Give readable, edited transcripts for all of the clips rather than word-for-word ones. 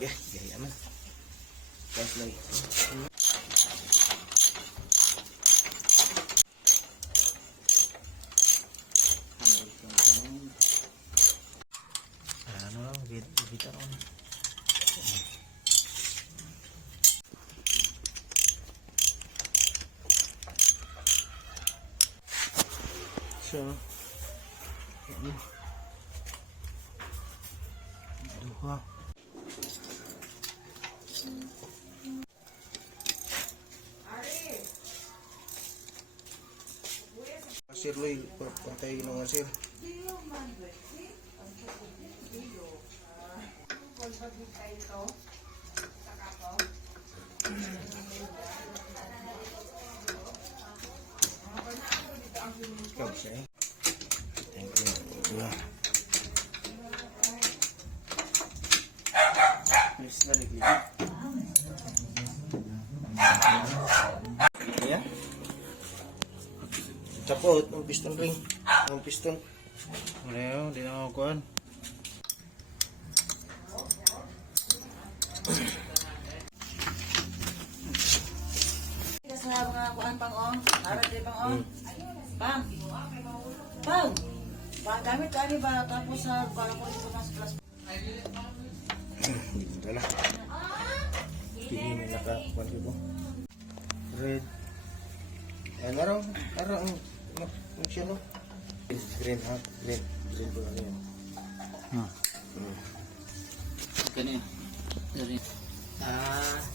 Ya, gaya man. Tapos lagi. Ano lang, bitar on. So, ini dua. Sir Loy, pantay ng sir. Ikaw siya eh. Thank you. Please balik dito. Yeah. Tapos, ang piston ring. Ang piston. Wala yun, hindi na makukuhan. Sa mga kuhan pang on, harap din pang on. Pang. Pang. Pang gamit ka ba tapos sa para ko ito mas class. Hindi mo dala. Pili na nakakuhan ko. Red. Ayan, araw ang siya no? Green ha? Green ko ano yan. Ganyan.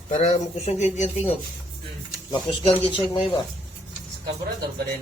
Para makusog yun yung tingog. Makusgan yun siya may ba? Sa carburetor ba rin?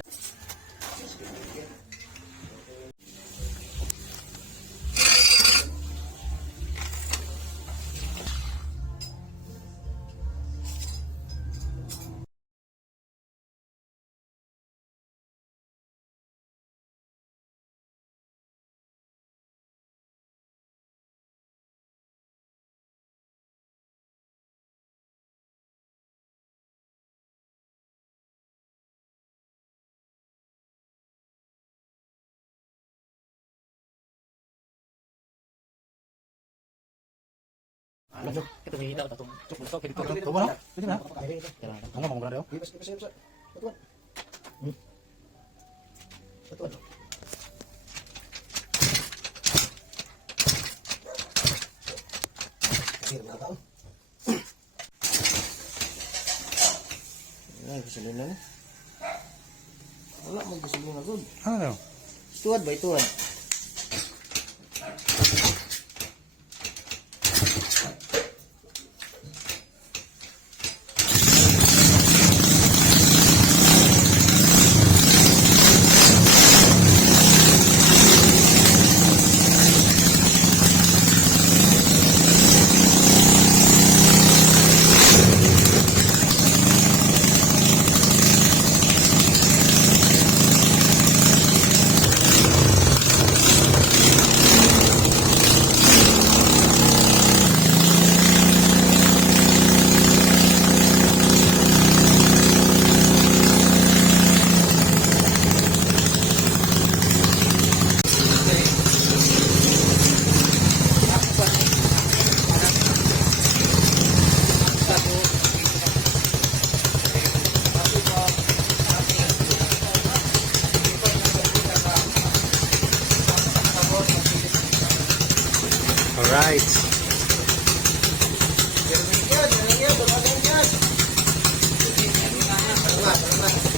Ano? Ito may hita ko ito. Pwede ito. Ito ba na? Pwede na? Ano mga brado? Batuan. Batuan. Sige na tao. Ay, gasolina na. Wala mo gasolina good. Ano? Tuwad ba tuwad? Alright.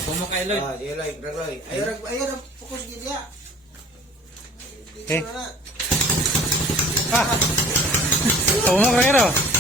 Kumo kay Lloyd. Ah, dia like Roy. Ayo fokus dia. Eh. Ah. Tama ka